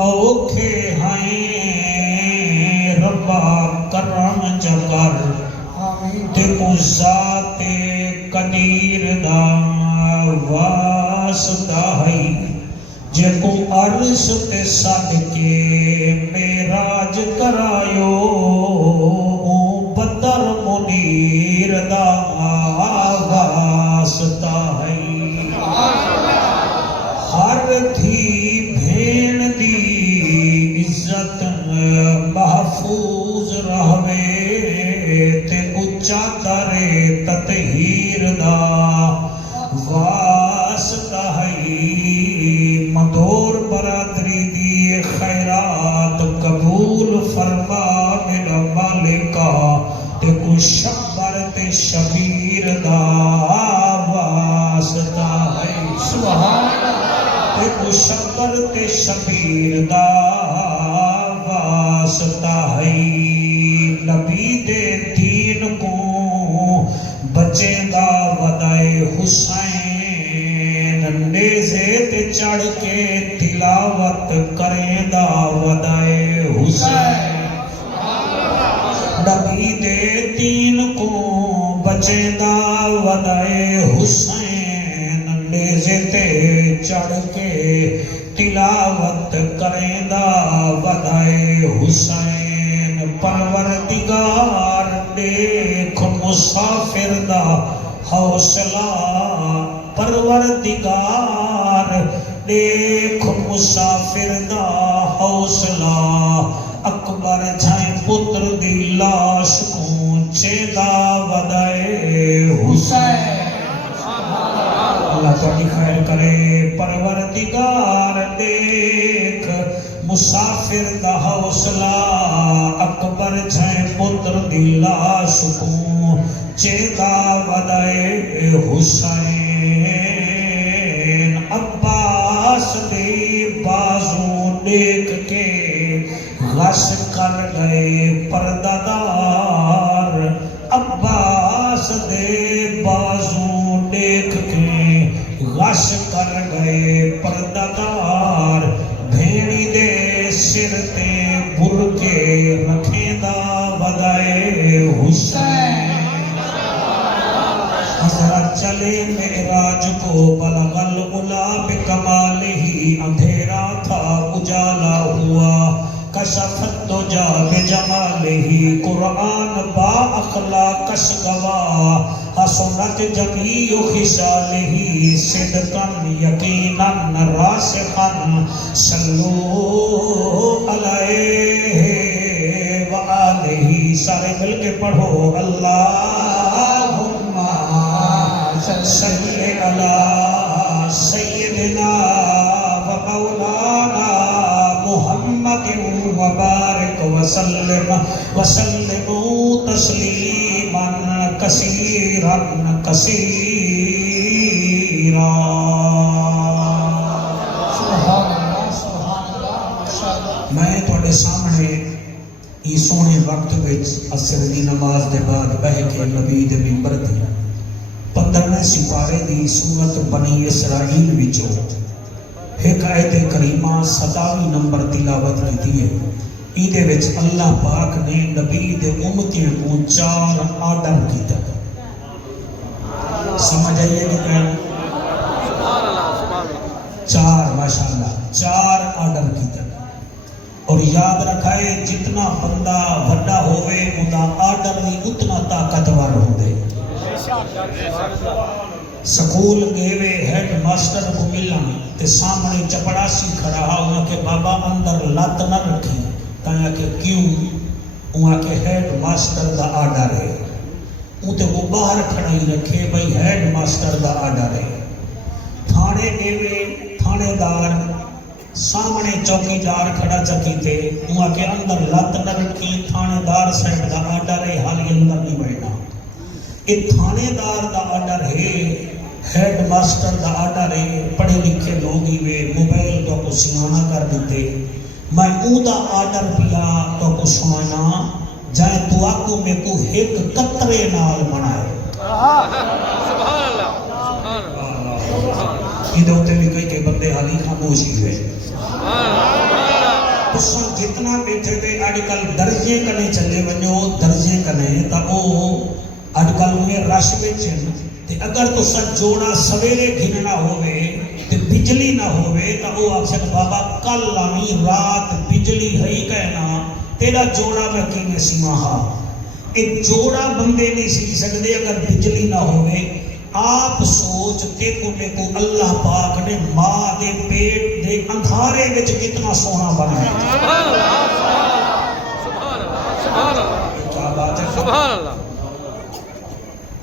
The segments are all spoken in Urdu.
اوکھے ہیں ربا کرم چکر تے ذات قدیر دا واسطہ ہے جے کو عرش تے صدقے معراج کرایو بدر منیر دا واسطہ ہے ہر تھی بھین دی عزت محفوظ رہوے تے اچا درے تطہیر دا واسطہ ہے مدور برادری دی خیرات قبول فرما میرا مالکا تے کچھ شبر تے شبیر دا واسطہ ہے سبحان تے کچھ شبر تے شبیر دا واسطہ ہے نبی دے دین کو بچے دا ودائے حسین نیزے تے چڑھ کے تلاوت کریں دا ودائے حسین نبی دے دین کو بچے دا ودائے حسین نیزے تے چڑھ کے تلاوت کریں دا ودائے حسین پروردگار دیکھ مسافر دا حوصلہ پروردگار دیکھ مسافر دا حوصلہ اکبر جھائیں پتر دی لاش اونچے دا ودائے حسین اللہ تعالی خیر کرے پروردگار دیکھ مسافر دا حوصلہ اکبر جھائیں پتر دی لاش اونچے دا ودائے حسین عباس دے بازو دیکھ کے غش کر گئے پردادار عباس دے بازو دیکھ کے غش کر گئے پردادار بھیڑی دے سر تے برکے رکھیں دا ودائے حسین حضرت چلے معراج کو بلغ العلا بکمالہ اندھیرا تھا اجالا ہوا کشفت دجا بجمالہ قرآن با اخلاق گوا حسنت جمیع خصالہ صدقا یقینا راسخا صلو علیہ وآلہ سارے مل کے پڑھو اللہم صلی علی سیدنا و مولانا محمد وبارک وسلم تسلیما کثیرا کثیرا میں تھوڑے سامنے یہ سونے وقت وچ عصر دی نماز دے بعد بہ کے نبی دے منبر تے 15ویں سپارے دی سورت بنی اسرائیل وچوں ایک آیت کریمہ 27 نمبر تلاوت کی ہے ایدے وچ اللہ پاک نے نبی دے امتیاں کو 4 آرڈر کیتا سمجھ آئیے کہ کہنا 4 ماشاءاللہ 4 آرڈر کیتا اور یاد رکھائے جتنا بندہ وڈا ہوئے ادا آرڈر بھی اتنا طاقتور ہو دے سکول گئے ہیڈ ماسٹر کو ملنا تے سامنے چپڑاسی کھڑا ہوا کہ بابا اندر لات نہ رکھی کہا کہ کیوں وہاں کے ہیڈ ماسٹر دا آرڈر ہے تے وہ باہر کھڑا ہی رکھے بھئی ہیڈ ماسٹر دا آرڈر ہے تھانے گئے تھانے دار سامنے چوکی دار کھڑا چکی تے وہاں کے اندر لات نہ رکھی تھانے دار صاحب دا آرڈر ہے حالی اندر نہیں بیٹھا یہ تھانے دار دا آرڈر ہے ہیڈ ماسٹر دا آرڈر ہے پڑھے لکھے لوگ ہی وے موبائل تو کو سیانا کر دیتے میں او دا آرڈر پیا تو کو سوانا جائے تو آکو میں کو ایک قطرے نال منائے سبحان اللہ یہ دوتے بھی کئی کے بندے حالی خاموشی ہوئے سبحان اللہ تساں جتنا بیٹھے پہ اج کل درجے کنے چلے ونجو درجے کنے تا او اج کل میں رش وچ تے اگر تساں جوڑا سویرے گھننا ہوے تے بجلی نہ ہوے تا او آکھن بابا کل آویں رات بجلی ہئی کہنا تیرا جوڑا میں کیویں سیواں ہا ایک جوڑا بندے نہیں سی سکدے اگر بجلی نہ ہوے آپ سوچ تے کو اللہ پاک نے ماں دے پیٹ دے اندھارے وچ کتنا سونا بنایا سبحان اللہ کیا بات ہے سبحان اللہ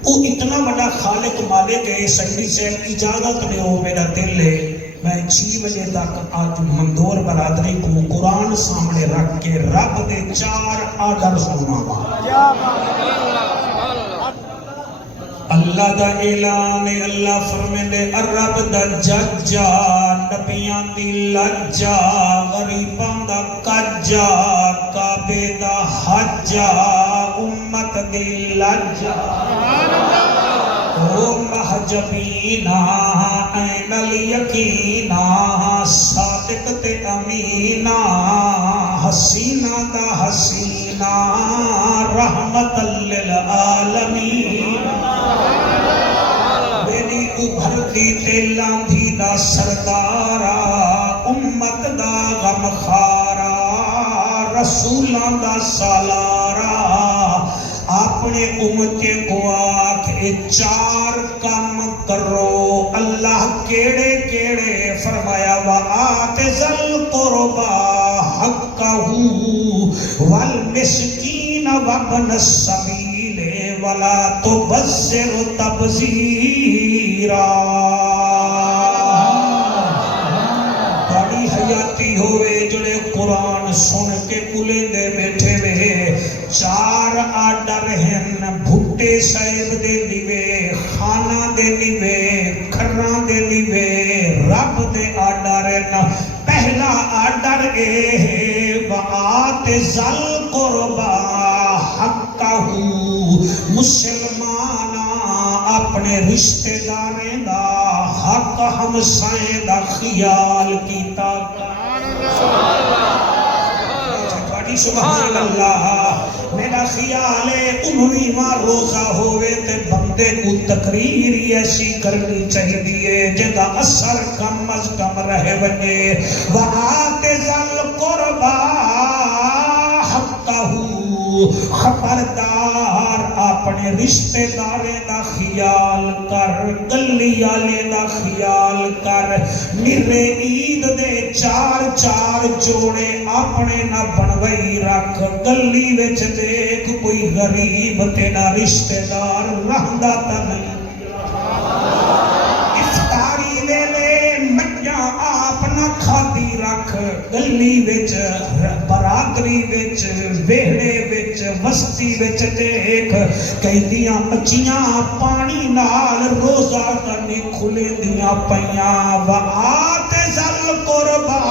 وہ اتنا بڑا خالق مالک ہے سیدی سے اجازت دے ہو میرا دل ہے میں 6 بجے تک آج مندور برادری کو قرآن سامنے رکھ کے رب دے 4 آرڈر سناواں اللہ دا اعلان ہے اللہ فرمیندے رب دا ججا نبیاں دی لجا غریباں دا کجا کعبے دا حجا امت دی لجا او محجبینا این الیقینا صادق تے امینہ حسینہ دا حسینہ رحمت للعالمین میری ابھرتی تے لاندھی دا سردارا امت دا غمخارا رسولاں دا سالارا اپنے امتے کو آکھ 4 کام کرو اللہ کیڑے کیڑے فرمایا وآت ذل قربا حقہ والمسکین وابن السبیل ولا تبذر تبذیرا بڑی حیاتی ہوئے جڑے قرآن سن کے کلے دے بیٹھے میں 4 آرڈر ہیں بھٹے صاحب دے لیوے خانہ دے لیوے کھران دے لیوے رب دے آرڈر ہیں پہلا آرڈر اے ہے وآت ذل قربا حقہ مسلمانہ اپنے رشتہ داریں دا حق ہمسائیں دا خیال کیتا سبحان اللہ میرا خیال ہے 19واں روزہ ہوئے تے بندے کو تقریر ایسی کرنی چاہیے جدا اثر کم از کم رہ ونے وآت ذل قربا حقہ خبردار اپنے رشتہ داریں دا خیال کر گلی والے دا خیال کر میرے عید دے 4 جوڑے اپنے نہ بنوئی رکھ گلی وچ دیکھ کوئی غریب تیرا رشتہ دار رہندا تا نہیں افطاری ویلے مجھاں آپ نہ کھادی رکھ گلی وچ برادری وچ ویڑے وچ وسطی وچ دیکھ کئی دیاں بچیاں پانی نال روزہ کرنی کھلے دیاں پیاں وآت ذل قربا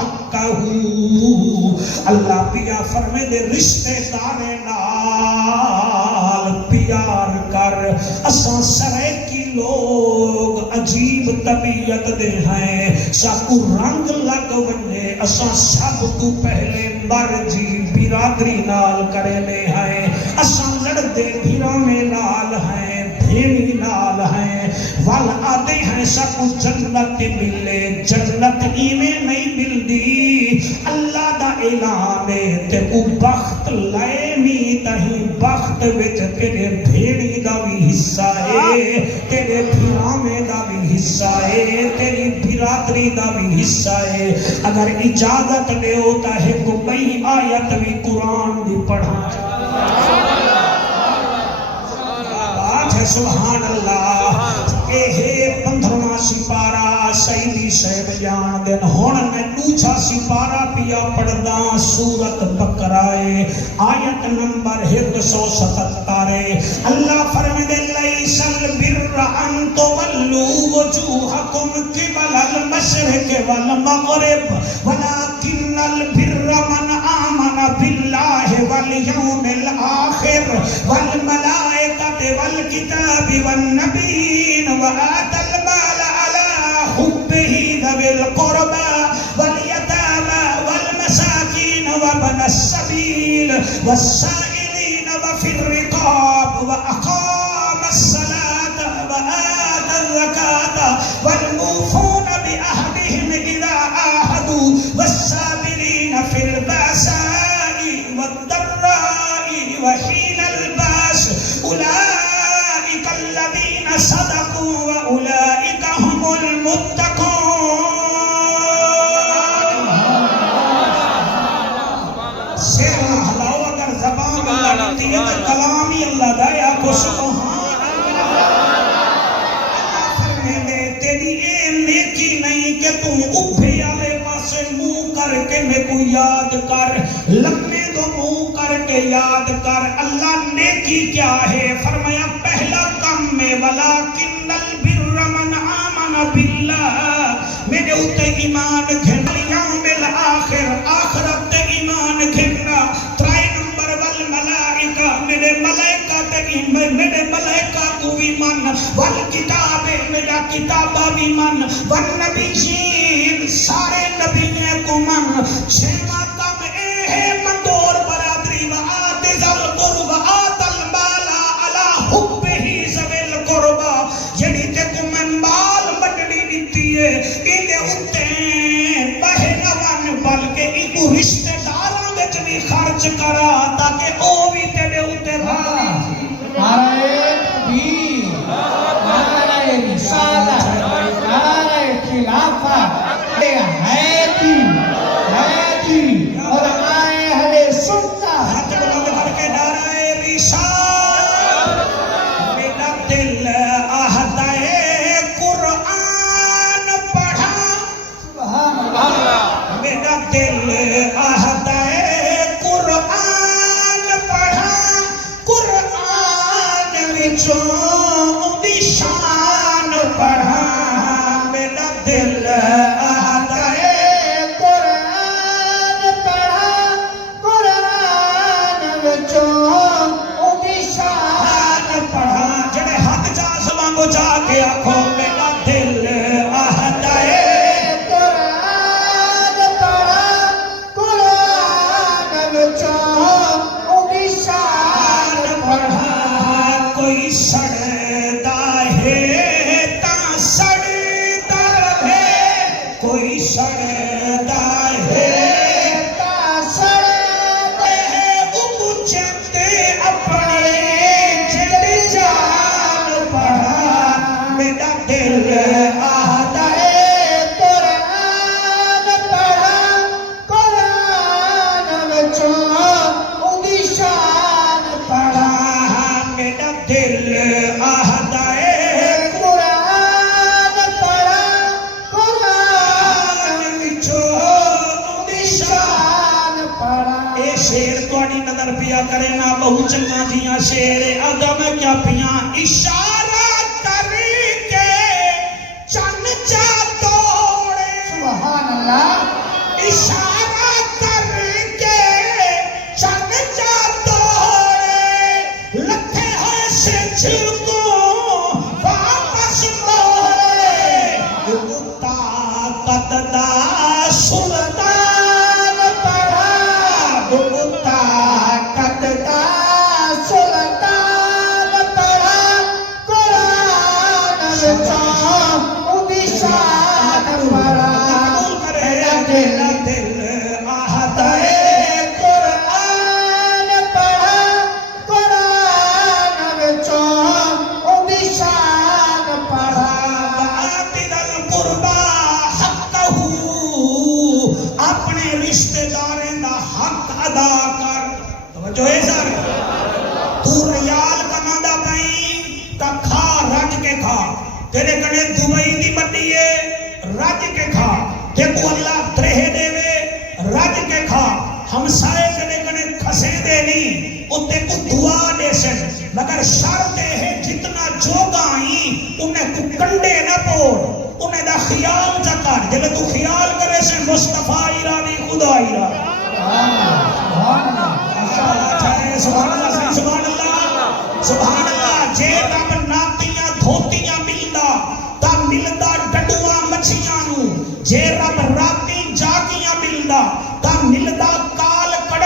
حقہ اللہ پیا فرمے دے رشتے دارے نال پیار کر اساں سرائکی لوگ عجیب طبیعت دے ہیں ساکو رنگ لگ ونجے اساں سب تو پہلے مرجی برادری نال کرے لے ہیں اساں لڑدے بھیرامے نال ہیں بھیڑی نال ہیں وال آدھے ہیں سب جنت ملے جنت ایمیں نہیں ملدی اللہ دا اعلان ہے تے او بخت لائے می تہیں بخت وچ تیرے بھیڑی دا بھی حصہ ہے تیرے بھیرامے دا بھی حصہ ہے تیری برادری دا بھی حصہ ہے اگر اجازت لے ہوتا ہے تو کئی آیت بھی قرآن دی پڑھا سبحان اللہ اے 15واں سپارہ سیدی صاحب جان دن ہن میں دوسرا سپارہ پیا پڑھدا سورۃ بقرہ آیت نمبر 177 اللہ فرمائے لیس البر ان تولوا وجوہکم قبل المشرق والمغرب ولکن البر من آمن باللہ والیوم الآخر والملائکۃ والکتاب والنبیین وآتى المال على حبه ذوي القربى واليتامى والمساكين وابن السبيل والسائلين وفي الرقاب وأقام الصلاة وآتى الزكاة والموفون بعهدهم إذا عاهدوا والصابرين في البأساء والضراء وحين البأس أولئك الذين صدقوا وأولئك هم المتقون. سر ہلاؤ اگر زبان اللہ دیتی ہے تو کلام ہی اللہ دا یا کو سبحان اللہ. فرمائے تیری اے نیکی نہیں کہ تم اوپھے والے پاسے منہ کر کے میں کو یاد کر, لمبے دو منہ کر کے یاد کر. اللہ نیکی کیا ہے؟ فرمایا پہلا کام میں ولیکن البر من آمن باللہ, میرے اوتے ایمان گھن یوم الآخر, آخرت ایمان گھننا. ترائی نمبر والملائکہ, میرے ملائکہ میرے ملائکہ کو بھی من, والکتاب میرا کتابہ بھی من, والنبیین سارے نبیوں کو من. چھواں کم اے ہے مندور برادری وآت ذل قربى آت المال علی حبہ ذوی القربى, جڑی تے کو میں مال بڑھنی دیتی ہے ایندے اُتے بہے نوان بلکہ ایکو رشتہ داراں وچ بھی خرچ کرا تاکہ او بھی تیرے اُتے رہے. نعرہ تکبیر, نعرہ رسالت, نعرہ خلافت, حیدی علماء اہل سنت. ہاتھ بلند کر کے نعرہ رسالت. میرا دل آہدہ قرآن پڑھا, سبحان اللہ. میرا دل آہدہ قرآن پڑھا, قرآن وچوں دی شان پڑھا. میرا دل آہدہ قرآن پڑھا, قرآن وچوں دی شان پڑھا. جڑے حق جا سوانگو جا کے آکھو میرا دل آہدہ قرآن پڑھا, قرآن وچوں دی شان پڑھا. کوئی سڑدا ہے تا سڑدا ہے, کوئی سڑدا ہے اپنے جد جان پڑھا. میرا دل آہدہ قرآن پڑھا, قرآن وچوں دی شان پڑھا. میرا دل آہدہ قرآن پڑھا, قرآن وچوں دی شان پڑھا. اے شیر توڑی نظر پیا کرے نا بہو چنگا دیاں شیر آدم کیا پیاں اشارہ کر کے چن جا توڑے. سبحان اللہ. اشارہ کر کے چن جا توڑے, لکھے ہوئے سے چھلکوں واپس موڑے. طاقت دا سلطان پڑھا, طاقت دا سلطان پڑھا, قرآن وچوں دی شان پڑھا. میرا دل آہدہ قرآن پڑھا, قرآن وچوں دی شان پڑھا. وآت ذل قربى حقہ, اپنے رشتہ داریں دا حق ادا کر. توجہ ہے سر, تو ریال کماندا پئی تا کھا رج کے کھا. تیرے کنے دبئی دی بٹی ہے رج کے کھا, تے کو اللہ ترہ دے وے رج کے کھا. ہمسائے کنے کھسے دے نہیں اتے کو دعا دے سن, مگر شرط ہے جتنا جوگا آئی انہیں کو کنڈے نہ پوڑ, انہیں دا خیال جا کر. جلے تو خیال کرے سے مصطفیٰ ایرانی خدا ایرانی. سبحان اللہ, سبحان اللہ, سبحان اللہ. جے رب ناتیاں دھوتیاں ملدا تا ملدا ڈڈواں مچھیاں نو, جے رب راتی جاگیاں ملدا تا ملدا کال کڑ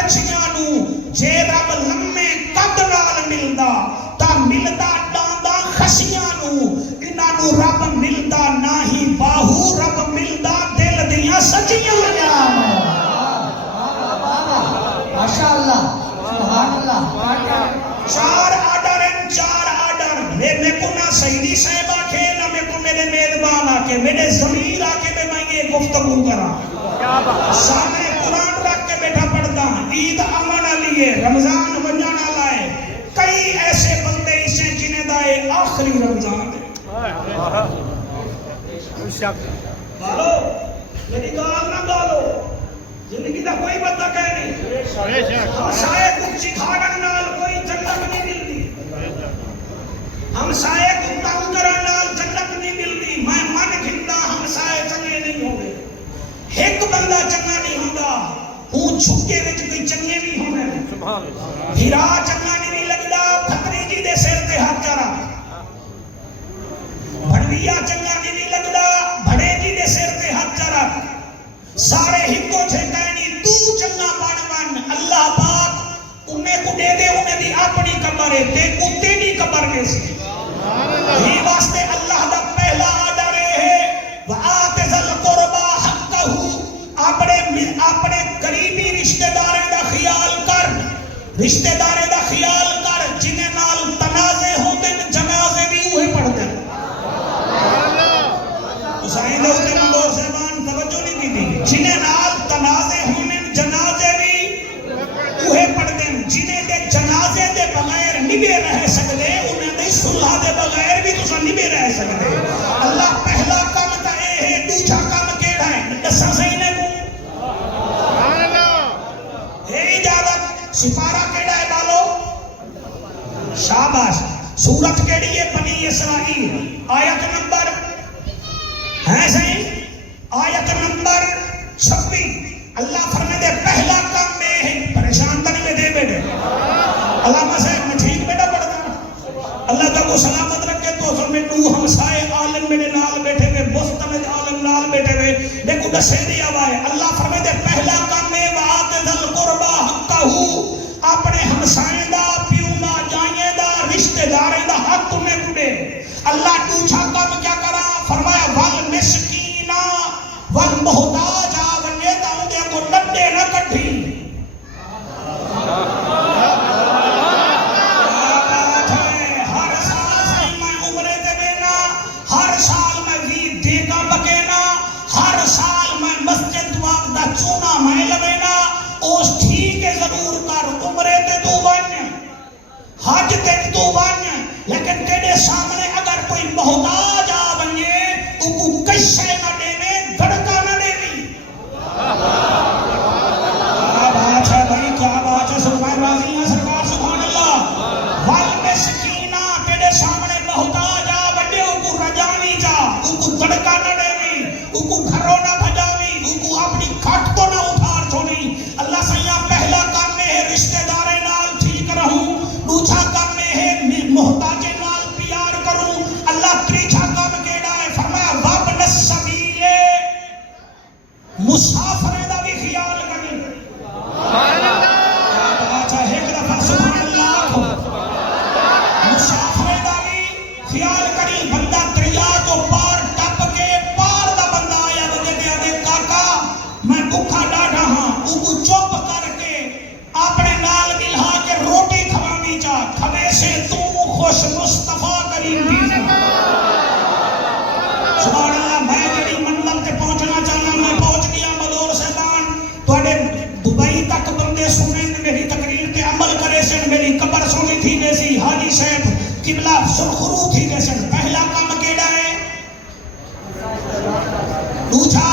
لیے رمضان ونجان لائے کئی ایسے بندے اسے جنہیں دائے آخری رمضان ہے گالو میری گال نہ گالو زندگی دا کوئی بندہ کہہ نہیں ہم سائے کچھ کھاڑن نال کوئی جنت نہیں ملتی ہم سائے کو تنگ کرن نال جنت نہیں ملتی میں من گھندا ہم سائے چنگے نہیں ہوں گے ایک بندہ چنگا نہیں ہوندا ہوں چھکے وچ کوئی چنگے بھی ہونے ہیرا چنگا نہیں لگدا بھتریجی دے سر تے ہاتھ چارا بھڑویا چنگا نہیں لگدا بھڑے جی دے سر تے ہاتھ چارا سارے ہکو چھے کہنی تو چنگا بن اللہ پاک انہیں کو دے دے انہیں دی اپنی قبر ہے تے کتے نہیں قبر کے سے ہی واسطے اللہ دا پہلا آڈر ہے وَآتِ ذَا الْقُرْبَى حَقَّهُ اپنے قریبی رشتہ داریں دا خیال کر رشتہ داریں دا خیال کر جنہیں نال تنازع ہوتے جنازے بھی ہوئے پڑھ دیں تو سائیں دے ہوتے مندور سہبان توجہ نہیں کی دی جنہیں نال تنازع ہونے جنازے بھی ہوئے پڑھ دیں جنہیں دے جنازے دے بغیر نبے رہ سکتے انہیں دے صلح دے بغیر بھی تو سا نبے رہ سکتے اللہ پہلا کام تا اے ہے دوجہ کام کیڑا ہے دسا صحیح نے سپارہ کیڑا ہے بالو شاباش سورت کیڑی ہے بنی اسرائیل آیت نمبر ہے صحیح آیت نمبر 26 اللہ فرمائے دے پہلا کام میں ہے پریشان تنی میں دے بیٹے علامہ صاحب میں ٹھیک بیٹا پڑھتا اللہ تعالیٰ کو سلامت رکھے تو اصل میں تو ہم سائے عالم میرے نال بیٹھے ہوئے مستمد عالم نال بیٹھے ہوئے دیکھو دسے دیا ہوا ہے اللہ فرمائے دے پہلا کام میں وَآتِ ذَا الْقُرْبَى حَقَّهُ اپنے ہمسائیں دا پیو دا جائیں دا رشتہ داریں دا حق انہیں کڑے اللہ دوچھا کام کیا کرا فرمایا وَالْمِسْكِينَ وَالْمُحْتَاجَ ونجے دا اندے کو لڈے نہ کٹھی ہر سال سے میں عمرے دے بینا ہر سال میں ویر دیگا بکینا ہر سال میں مسجد واق دا چونا میں لبینا اس ٹھیک ہے ضرور کر عمرے تے تو بن حج تے تو بن لیکن تیرے سامنے اگر کوئی محتاج آ بنجے تو کو کشے نہ دے میں دھڑکا نہ دے بھی کیا بات ہے بھائی کیا بات ہے سبحان راضی ہیں سرکار سبحان اللہ والمسکینہ تیرے سامنے محتاج آ بنجے کو رجانی جا کو دھڑکا نہ دے بھی کو گھروں نہ بھجاوی کو اپنی کھٹ تو نہ اٹھار چھوڑی اللہ سیاں پہلا کام میں ہے رشتہ دارے نال ٹھیک رہوں دوسرا کام میں ہے محتاجے نال پیار کروں اللہ تیسرا کام کیڑا ہے فرمایا وابن السبیل مسافر دا بھی خیال کریں سبحان اللہ اچھا ایک دفعہ سبحان اللہ مسافر دا بھی خیال کریں بندہ دریا تو پار ٹپ کے پار دا بندہ آیا بندے دے کاکا میں بھوکا ڈاڈا ہاں کو چپ کر کے اپنے نال ملا کے روٹی کھوانی چاہ کھوے سے تو خوش مصطفیٰ کریم بھی سبحان اللہ میں جڑی منزل تے پہنچنا چاہنا میں پہنچ گیا مدور صاحبان تواڈے دبئی تک بندے سنے میری تقریر تے عمل کرے سن میری قبر سونی تھی جیسی حاجی صاحب قبلہ سرخرو تھی جیسے پہلا کام کیڑا ہے دوسرا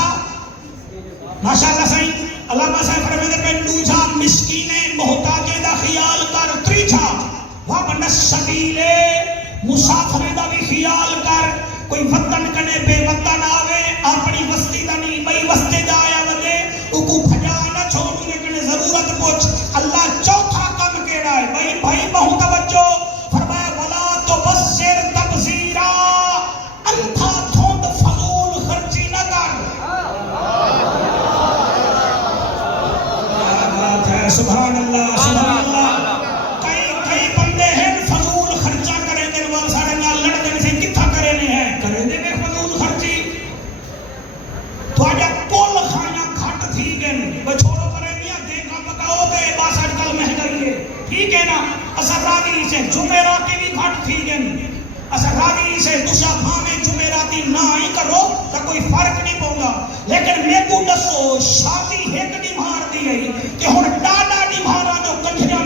ماشاءاللہ صحیح علامہ صاحب فرماتے ہیں دوسرا مسکین محتاجے دا خیال کر تیسرا وابن السبیل مسافر دا بھی خیال کر کوئی وطن کنے بے وطن آوے اپنی وستی دا نہیں بھئی وستے دا آیا بتے کو بھجا نہ چھوڑو لیکن ضرورت پوچھ اللہ چوتھا کم کیڑا ہے بھائی بہت توجہ فرمایا ولا تبصر تبصیرا انتھا دھوند فضول خرچی نہ کر سبحان اللہ سبحان اللہ کئی بندے ہیں فضول خرچہ کریں دے وال سارے نال لڑ دے سے کتھا کرے نہیں ہے کرے دے میں فضول خرچی تواڈا کل کھانا گھٹ تھی گن وہ چھوڑو کرے میاں دے کا پکاؤ تے بس اج کل مہنگائی ہے ٹھیک ہے نا اثر راتی سے جمعراتی بھی گھٹ تھی گن اثر راتی سے دوسرا بھاویں جمعراتی نہ ہی کرو تو کوئی فرق نہیں پوندا لیکن میں کو دسو شادی ایک نہیں مار دی ہے کہ ہن ڈاڈا نہیں مارا جو کنجرا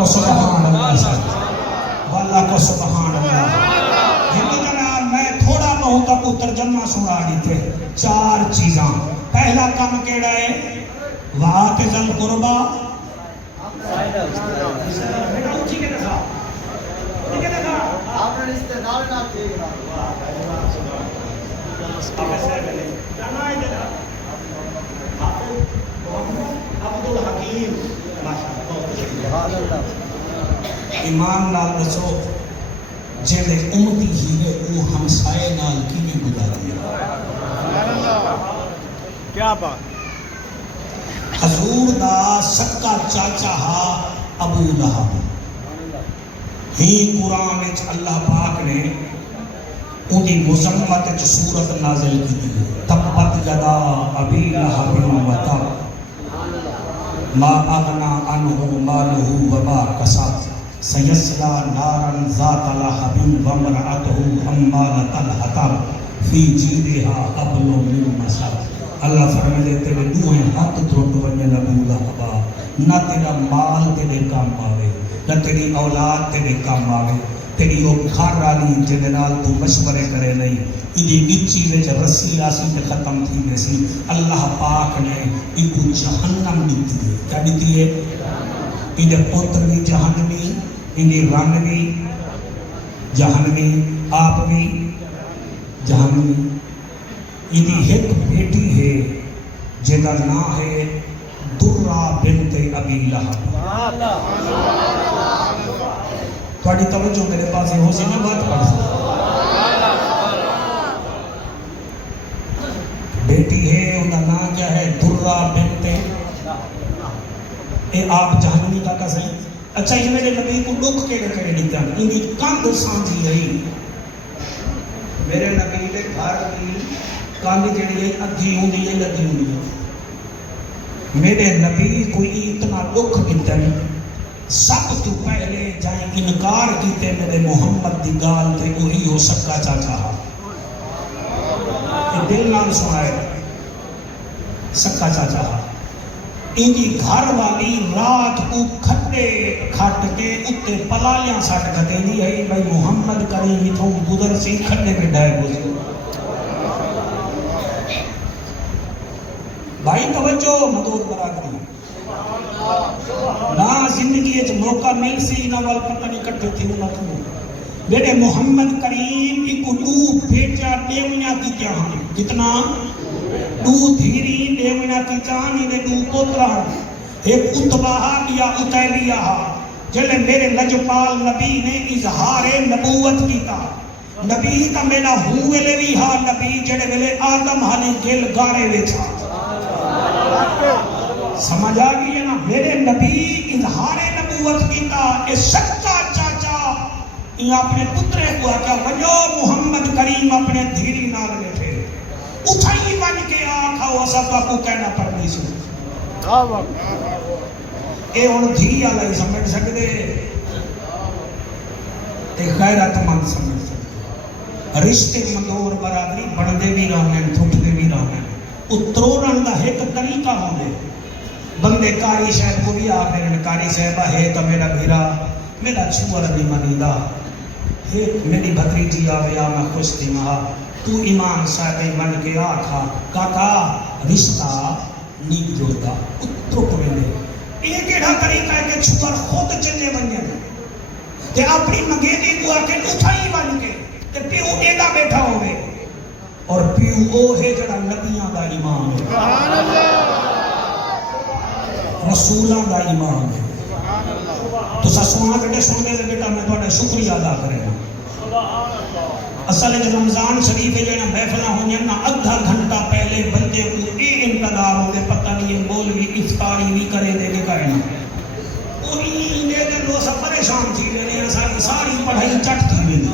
کو سبحان اللہ صاحب، واللہ کو سبحان اللہ۔ ہندو جناب میں تھوڑا بہت کو ترجمہ سنا دیتے 4 چیزاں۔ پہلا کام کیڑا ہے؟ وآت ذل قربا، ایمان نال دسو جیڑے امتی ہی ہے وہ ہمسائے نال کیویں گزاری ہے؟ کیا بات؟ حضور دا سکا چاچا ہا ابو لہب، ہی قرآن وچ اللہ پاک نے ان کی مذمت وچ سورت نازل کی ہے، تبت یدا ابی لہب و تب ما اغنی عنہ مالہ وما کسب سیصلی نارا ذات لہب وامرأتہ حمالۃ الحطب فی جیدہا حبل من مسد۔ اللہ فرمائے تیرے دوہیں ہاتھ ٹوٹ ونجن ابو لہبا، نہ تیرا مال تیرے کام آوے، نہ تیری اولاد تیرے کام آوے، تیری وہ گھر والی جے نال تو مشورے کرے نہیں، ایدی گچی وچ رسی آسی تے ختم تھی ویسی۔ اللہ پاک نے ایکو جہنم دیتی ہے، کیا دیتی ہے؟ ایدے پتر بھی جہنمی، ایدی رنگ بھی جہنمی، آپ بھی جہنمی۔ ایدی ایک بیٹی ہے جیدا نام ہے درہ بنت ابی لہب۔ تھوڑی توجہ میرے پاس ہو سی نہ بات پڑھ سکتا، بیٹی ہے ان کا نام کیا ہے؟ درہ بنت، اے آپ جہنمی کا کسے۔ اچھا یہ میرے نبی کو لکھ کے رکھے دیتا ہے، انہی کاندھ سانجی ہے، میرے نبی کے گھر کی کاندھ جڑی ہے ادھی ہوندی ہے لدھی ہوندی ہے۔ میرے نبی کوئی اتنا لکھ دیتا ہے، سب تو پہلے جائیں انکار کیتے میرے محمد دی گال تے وہی ہو سکا چاچا ہا، یہ دل نال سنائے سکا چاچا ہا۔ ان کی گھر والی رات کو کھٹے کھٹ کے اتے پلالیاں سٹ کتے دی ہے بھائی محمد کریم اتھوں گزر سی کھٹے میں ڈائے گزر۔ بھائی توجہ مدور برادری، نہ زندگی ایک موقع مل سی نہ وال پتہ نہیں کٹھے تھی نہ تھو۔ میرے محمد کریم ایک دو بیٹا دیویاں کی جہاں، کتنا؟ دو دھیری دیویاں کی جہاں نے دو پوترا، ایک اتباہ یا اتیلیہ، جلے میرے لجپال نبی نے اظہار نبوت کیتا۔ نبی کا میرا ہوں ویلے بھی ہاں نبی جڑے ویلے آدم ہانے گل گارے ویچا، سمجھ آگئی ہے نا؟ میرے نبی اظہار نبوت کیتا، اے سچا چاچا یہ اپنے پترے کو آکا ونجو محمد کریم اپنے دھیری نال بیٹھے اٹھائی بن کے آکھا وہ سب کو کہنا پڑنی سو۔ اے ان دھی آلائی سمجھ سکتے، اے خیرات مند سمجھ سکتے، رشتے مندور برادری بڑھدے بھی رہنے تھوٹدے بھی رہنے، اترورن دا ایک طریقہ ہونے۔ بندے کاری صاحب کو بھی آخر ہیں کاری صاحبہ ہے تو میرا بھیرا میرا چھوڑ نہیں منیدہ، میری بھتریجی آویا میں خوش تھی مہا، تو ایمان صاحب من کے آکھا کاکا رشتہ نیک جوڑتا اترو پڑھنے۔ ایک ایڑا طریقہ ہے کہ چھوڑ خود چلے بننے کہ اپنی مگیدی کو آکے اٹھائی بن کے کہ پیو ایدہ بیٹھا ہوئے، اور پیو او ہے جڑا نبیاں دا امام ہے، رسولہ دا امام ہے۔ تو سسوہاں کٹے سننے لے بیٹا میں توڑے شکریہ ادا کرے گا۔ اصل ہے رمضان شریف ہے جنہاں محفلہ ہونے نا ادھا گھنٹہ پہلے بندے کو اے انتظار ہوتے پتہ نہیں ہے مولوی افطاری نہیں کرے دے کے کائنا، انہی دے دے لو سب پریشان تھی لینے ساری پڑھائی چٹ تھی لینے۔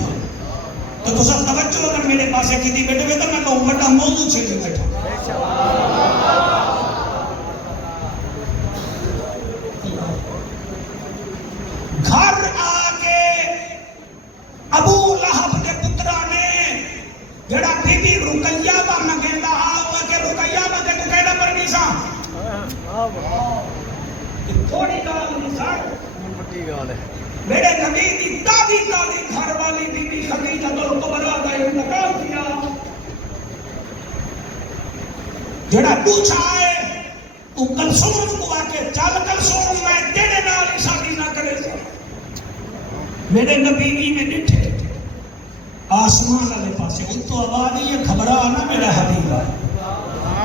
تو سب توجہ اگر میرے پاسے کی دی بیٹے تو میں کہوں بڑا موضوع چھے بیٹھا۔ گھر آگے ابو لہب دے پترہ نے جڑا بی بی رقیہ دا مگیندہ آوا کہ رقیہ دا تے تو کہنا پر نہیں سا تھوڑی گال نہیں سا کی گل ہے میرے نبی کی دادی گھر والی بی بی خدیجہ الکبریٰ کا انتقال کیا. جڑا پوچھا ہے تو کلثوم کو آ کے چل کلثوم میں تیرے نال ہی شادی نہ کرے سا. میرے نبی کی میں ڈٹھے آسمان والے پاسے اتو آواز یہ گھبرا نہ میرا حبیب ہے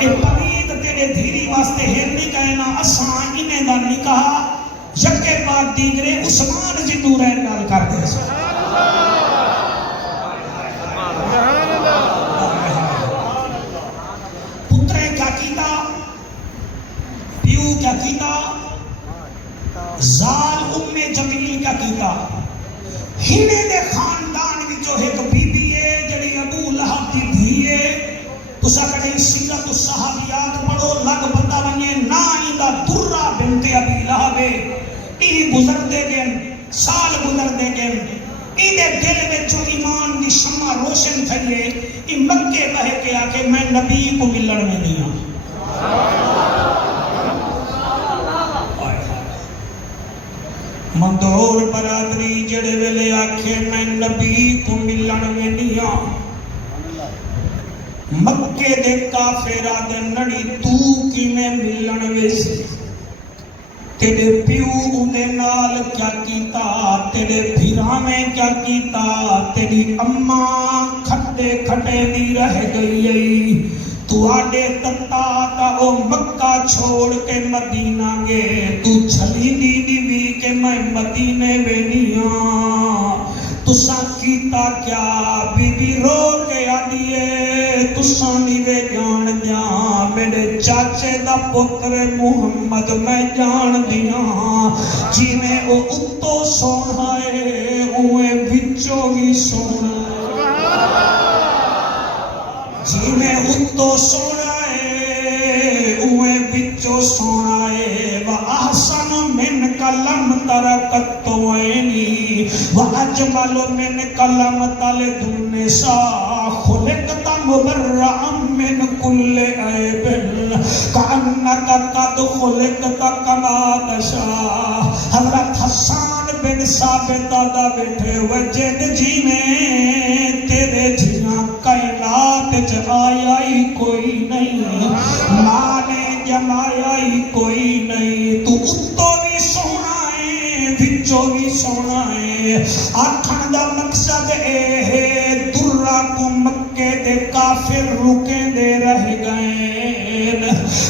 یہ پنید تیرے دھیری واسطے ہیر نہیں کہنا اساں انہیں دا نکاح یکے بعد دیگرے عثمان جی نور نال کر دے سا. پترے کیا کیتا پیو کیا کیتا زال ام جمیل کیا کیتا. ہینے دے خاندان وچوں ایک بی بی ہے جڑی ابو لہب دی دھی ہے. تساں کدی سیرت الصحابیات پڑھو لگ پتا ونجے نا ایندا درہ بنت ابی لہب ہے. ای گزرتے گئے سال گزرتے گئے ایدے دل وچوں ایمان دی شمع روشن تھئیے. ای مکے بہ کے آ کے میں نبی کو ملن میں نہیں ہوں. مندور برادری جڑے ویلے آکھے میں نبی کو ملن میں نہیں ہوں. مکے دے کافرہ دے نڑی تو کی میں ملن ویسے. تیرے پیو دے نال کیا کیتا تیرے بھیرا میں کیا کیتا. تیری اماں کھٹے کھٹے بھی رہ گئی. تو آڈے تتا تا او مکہ چھوڑ کے مدینہ گے. تو چھلی دی دیوی کہ میں مدینے وینیاں. تساں کیتا کیا بی بی رو کے آدیے تساں نیوے جان دیاں. میرے چاچے دا پتر محمد میں جان دیاں. جینے او اتو سونا ہے اوے وچوں بھی سونا. جینے اتو سونا ہے اوے وچوں سونا ہے. وَأَحْسَنُ مِنْكَ لَمْ تَرَكَتْ عَيْنِي وَأَجْمَلُ مِنْكَ لَمْ تَلِدْ النِّسَاءُ خُلِقْتَ مُبَرَّأً مِنْ كُلِّ عَيْبٍ كَأَنَّكَ قَدْ خُلِقْتَ كَمَا تَشَاءُ. حضرت حسان بن ثابت دا بیٹھے وجد جی میں تیرے جیاں کائنات چ آیا ہی کوئی نہیں. ماں نے جمایا ہی کوئی نہیں. تو اتو بھی سونا ہے وچوں بھی سونا ہے. آکھن دا مقصد اے ہے درہ کو مکے دے کافر رکے دے رہ گئے.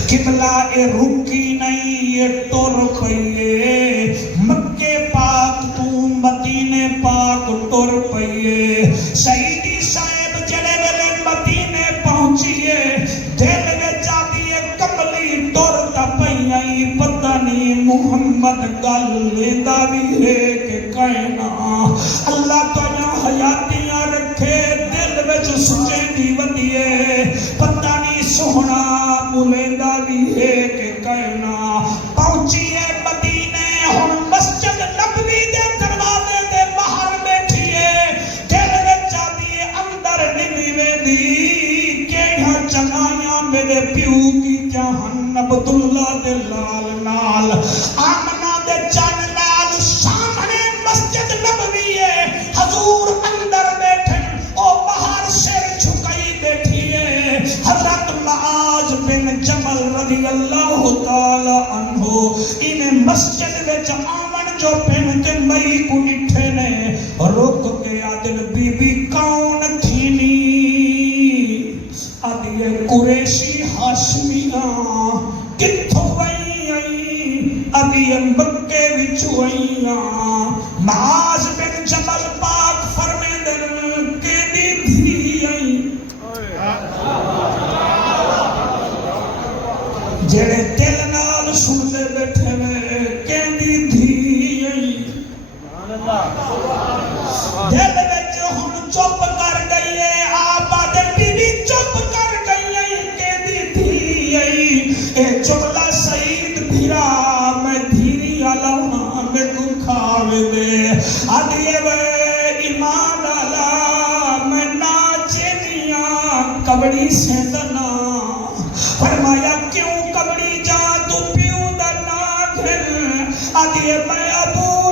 قبلہ اے رکی نہیں یہ ٹر پئیے. مکے پاک تو مدینے پاک ٹر پئیے. سیدی صاحب جڑے ویلے مدینے پہنچیے دل وچ آدی کملی ٹر تا پئی. پتہ نہیں محمد گل لیندا بھی ہے کہ کہنا. اللہ تیاں حیاتیاں رکھے دل وچ سچے دی ودیے. پتہ نہیں سونا ملیندا بھی ہے کہ کہنا. پہنچیے مدینے ہن مسجد نبوی دے دروازے دے باہر بیٹھیے. دل وچ آدی اندر نہیں ویندی کیڑا چنگائیاں میرے پیو کی جہان عبداللہ دے لال نال آمنہ دے چن نال سامنے مسجد نبوی ہے. حضور اندر بیٹھن او باہر سر جھکائی بیٹھی ہے. حضرت معاذ بن جبل رضی اللہ تعالی عنہ انہیں مسجد وچ آمن جو پن تے مئی کو ڈٹھے نے رک کے آدن بی بی کون تھی نی. آدھے قریشی ہاشمیاں کتھوں آئی. ابھی مکے وچوں آئیاں. معاذ بن جبل پاک فرمیندن کیڑی دھی آئی. جڑے دل نال سنتے بیٹھے میں کیڑی دھی آئی. دل وچ ہن چپ کر گئی ہے. آپ آدھے بی بی چپ کر گئی ہے کیڑی دھی آئی. اے جملہ سعید بھیرا میں دھیری علاوہ میں کو کھاوے دے. آدھے وے ایمان علا میں ناچے دیاں کبڑی سیندنا. فرمایا کیوں کبڑی جا تو پیو دا نا گھر. آدھے میں ابو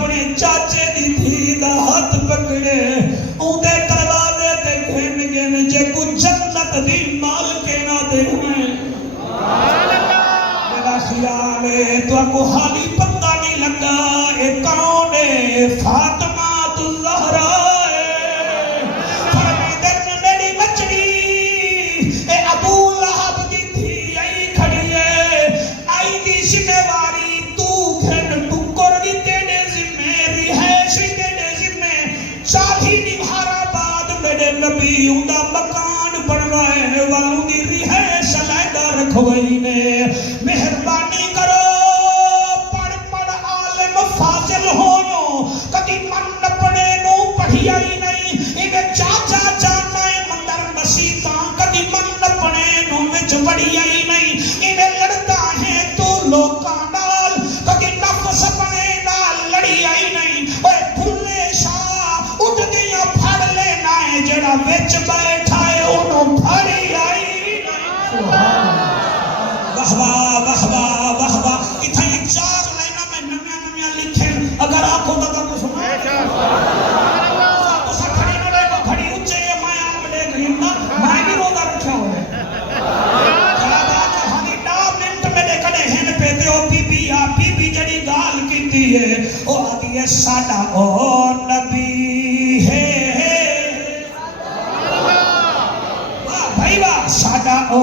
اپنے چاچے دی دھی دا ہاتھ پکڑے اندے دروازے تے گھن گھن جے کو جنت دی مالکے نہ دے ہوئے میرا خیال ہے تو کو حالی پتہ نہیں لگا اے کون ہے فاطمہ الزہرا نبی اوندا مکان بنوائے والوں دی رہائش علیحدہ رکھوئی نے مہربانی کرو پڑھ پڑھ عالم فاضل ہونو کدی من پڑھے نو پڑھی آئی نہیں ایویں چاچا جانا ہے مندر مسیطاں کدی من پڑھے نو وچ پڑھی آئی نہیں ایویں لڑتا ہے تو لوکاں نال کدی نفس بنے نال لڑی آئی نہیں اوے بھلے شاہ اٹھ گیا پھڑ لینا ہے جڑا وچ بیٹھا ہے انہوں پھڑی آئی واہ واہ واہ واہ واہ واہ اتھا ایک چار لینا میں نمیاں نمیاں لکھیں اگر آپ کو تو کچھ سنا تو سا کھڑی نہ لے کو کھڑی اچھے یہ میں آپ لے گئی میں بھی روزہ رکھا ہوئے کیا بات ہے ہمیں نا منٹ میں لے کھڑے ہیں پہ دے او بی بی یا بی بی جڑی گال کی دی ہے او آگی ہے ساڑا او نبی ہے ساڑا او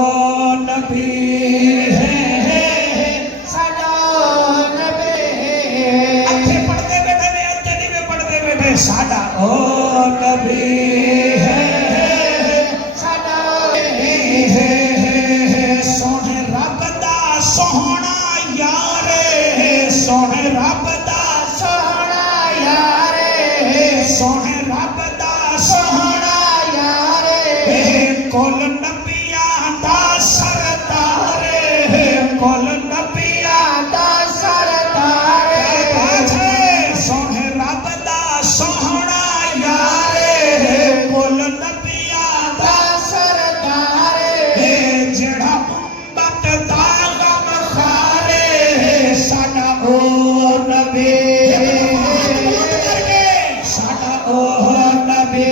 نبی ہے ساڑا او نبی ہے اکھے پڑھتے بیٹھے میں اچھے نہیں میں پڑھتے بیٹھے ساڑا او نبی ہے ساڑا او نبی ہے سونے رب دا سونا یارے سونے رب دا سونا یارے سونے رب دا سونا یارے کول نبیاں دا سردار کول نبیاں دا سردار سونے رب دا سونا یار کول نبیاں دا سردار جڑا امت دا غم خارے ساڈا او نبی ساڈا او نبی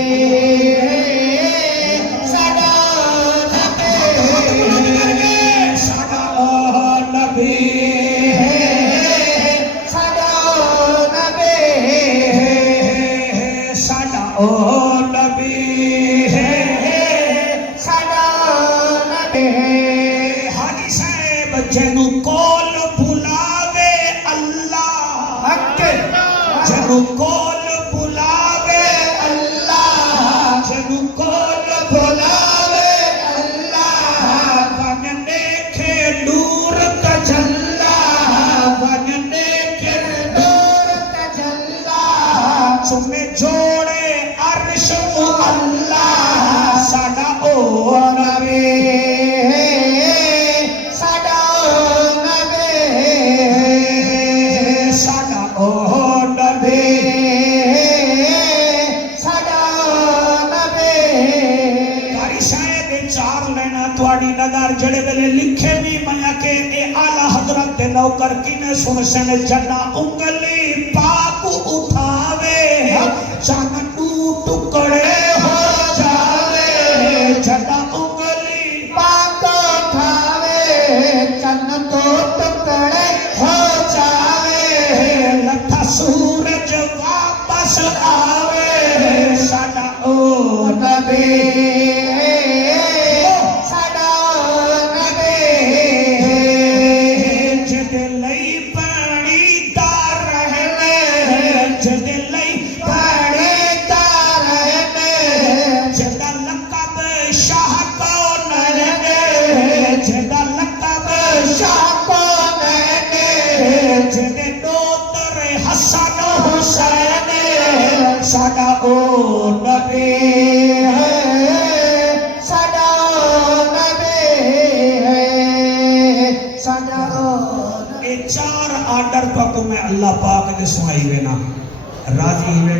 او نبی ہے ساڑا نبی ہے حاجی صاحب جنو کول بلاوے اللہ جنو کول بلاوے اللہ جنو کول بلاوے اللہ وننے کے نور تجلا وننے کے نور تجلا چمے جوڑے عرش اللہ ساڑا او نبی ساڑا او نبی ساڑا او نبی ساڑا او نبی کاری شاید چار لینا تواڈی نظر جڑے ویلے لکھے بھی میا کہ اے اعلی حضرت دے نوکر کینے سن سن جنا انگلی پاک اٹھاوے چاند ٹکڑے ہو جاوے جنا انگلی پاک اٹھاوے چاند ٹکڑے ہو جاوے لٹھا سورج واپس آوے ساڑا او نبی ساڑا او نبی ہے ساڑا او نبی ہے ساڑا او نبی یہ چار آرڈر تو میں اللہ پاک نے سنائی وینا راضی ہوئے